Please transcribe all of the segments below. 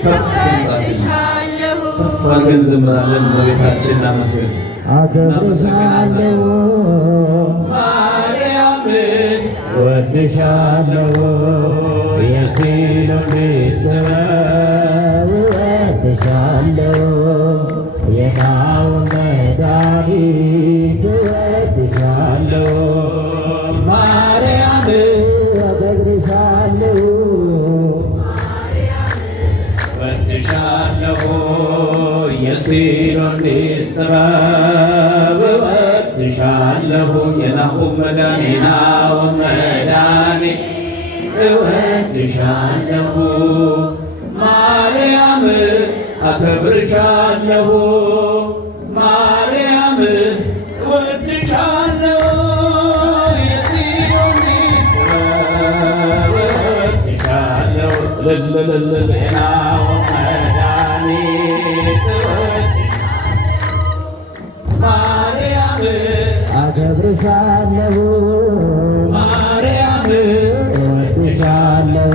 ከፍ አድርገን እንዘምራለን። በቤታችን እናመስግን። አከብርሻለሁ ማርያም ወድሻለሁ የሲሎን ሰበብ ወድሻለሁ የናውን መድኃኒት ወድሻለሁ ማርያም አከብርሻለሁ ወድሻለሁ የሲሎን ጥበብ ወድሻለሁ የናሁም መድኃኒት እወድሻለሁ ማርያም አከብርሻለሁ ማርያም እወድሻለሁ የሲሎን ጥበብ እወድሻለሁ የናሁም መድኃኒት ማርያም አከብርሻለሁ ማርያም እወድሻለሁ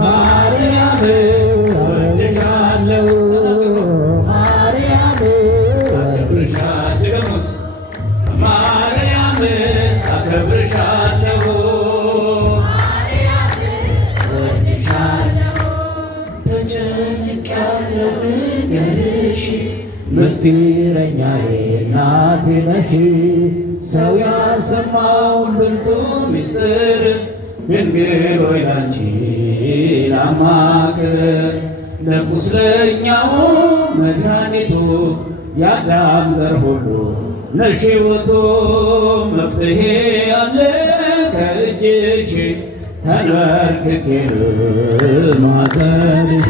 ማርያም እወድሻለሁ ማርያም አከብርሻለሁ ማርያም አከብርሻለሁ ተጨንቄያለሁ ልንገርሽ ምስጢረኛዬ እናቴ ነሽ ሰው ያሰማው ብርቱ ምስጢር ድንግል ሆይ ላንቺ ላማክር ለቁስለኛው መድኃኒቱ የአዳም ዘር ሁሉ ነሽ ሕይወቱ መፍትሔ አለ ከእጅሽ ተንበርክኬ ልማጸንሽ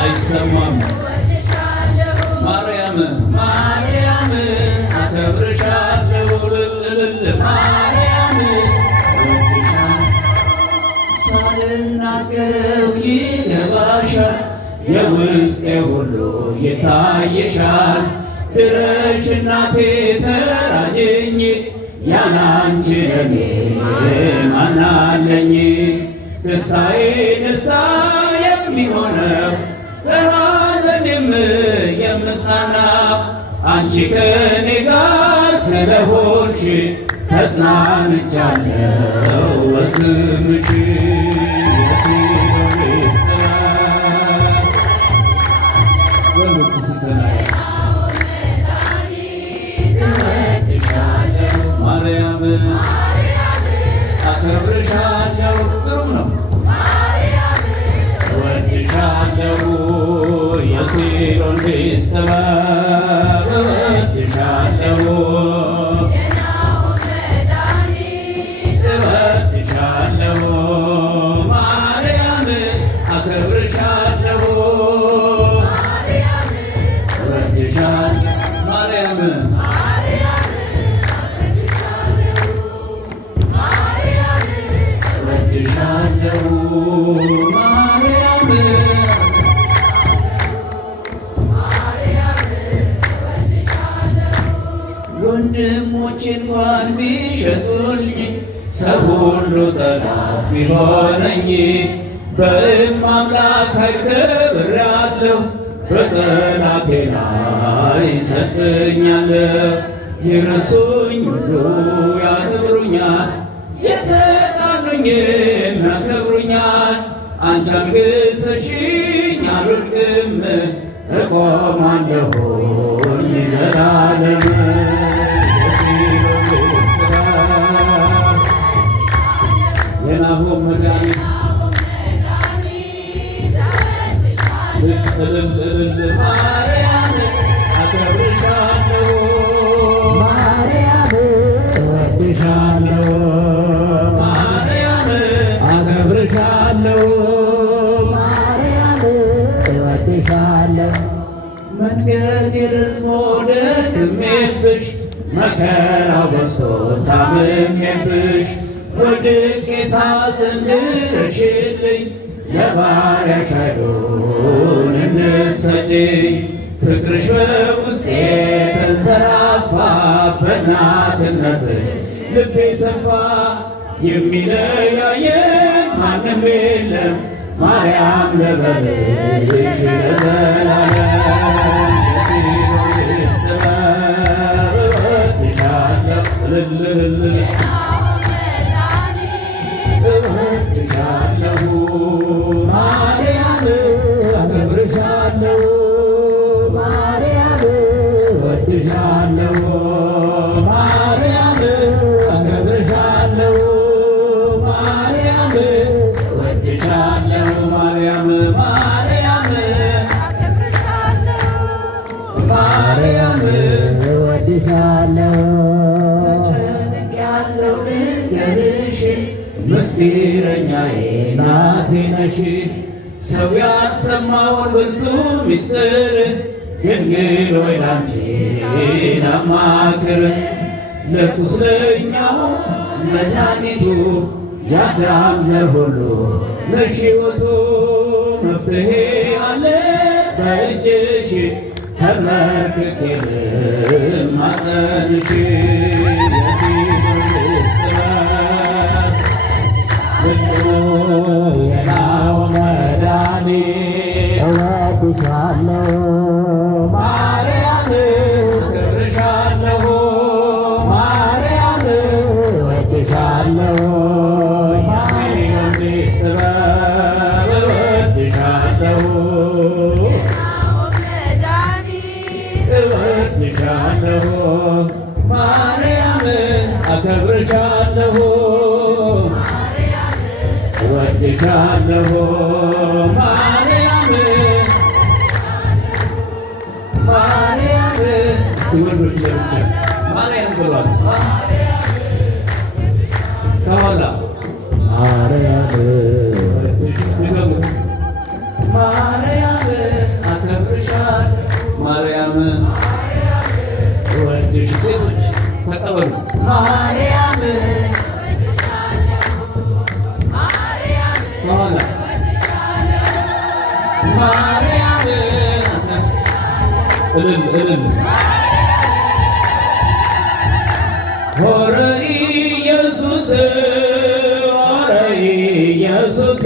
አይሰማም ማርያም ማርያም አከብርሻለሁ ማርያም ሳልናገረው ይገባሻል የውስጤ ሁሉ ይታየሻል ድረሽ እናቴ ተራጅኝ ያላንቺ ለኔ ማን አለኝ ደስታዬ ደስታ የሚሆነው በሐዘኔም የምጽናናው አንቺ ከኔ ጋር ስለሆንሽ ተጽናንቻለሁ በስምሽ ማርያም አከብርሻለሁ ጥሩም ነው እወድሻለሁ የሲሎን ጥበብ እወድሻለሁ እወድሻለሁ ማርያም አከብርሻለሁ እወድሻለሁ ማርያም ወንድሞቼ እንኳን ቢሸጡልኝ ሰው ሁሉ ጠላት ቢሆነኝ በእም አምላክ ኃይል ከብሬአለሁ በጠላቴ ላይ ሰጥኛለሁ ይረሱኝ ሁሉ ያከብሩኛል የተጣሉኝም ያከብሩኛል አንቺ አንግሰሽኝ አልወድቅም እቆማለሁኝ ዘላለም የናሆም መድኃኒት ማርያም አከብርሻለሁ ማርያም እወድሻለሁ ማርያም አከብርሻለሁ ማርያም እወድሻለሁ መንገድ የረዘመ ፈጽሞ ደክሜብሽ መከራው በዝቶ ታምሜብሽ ወድቄ ሳዝን ድረሽልኝ ለባሪያሽ ኃይሉን እንድትሰጪኝ ፍቅርሽ በውስጤ ተንሰራፋ በእናትነትሽ ልቤ ሰፋ የሚለያየን ማንም የለም ማርያም ልበልሽ ለዘላለም የጽዮን እወድሻለሁ እወድሻለሁ ማርያም አከብርሻለሁ ማርያም እወድሻለሁ ማርያም አከብርሻለሁ ማርያም እወድሻለሁ ማርያም ማርያም ማርያም እወድሻለሁ ተጨንቄያለሁ ልንገርሽ ምስጢረኛዬ እናቴ ነሽ ሰው ያልሰማውን ብርቱ ምስጢር ድንግል ሆይ ላንቺ ላማክር ለቁስለኛው መድኃኒቱ የአዳም ዘር ሁሉ ነሽ ሕይወቱ መፍትሔ አለ በእጅሽ ተንበርክኬ ልማጸንሽ የናው መድኃኒት እወድሻለሁ ማርያም አከብርሻለሁ ማርያም እወድሻለሁ የጽዮን ጥበብ እወድሻለሁ እወድሻለሁ ማርያም አከብርሻለሁ እወድሻለሁ ማርያም ማርያም ሲወዱሽ ለብቻ ማርያም ብሏት ከኋላ ማርያም ንገሙት ማርያም አከብርሻለሁ ማርያም እወድሽ ሴቶች ተቀበሉ ማርያም ከኋላ ማርያም እልል እልል ሆረ ኢየሱስ ሆረ ኢየሱስ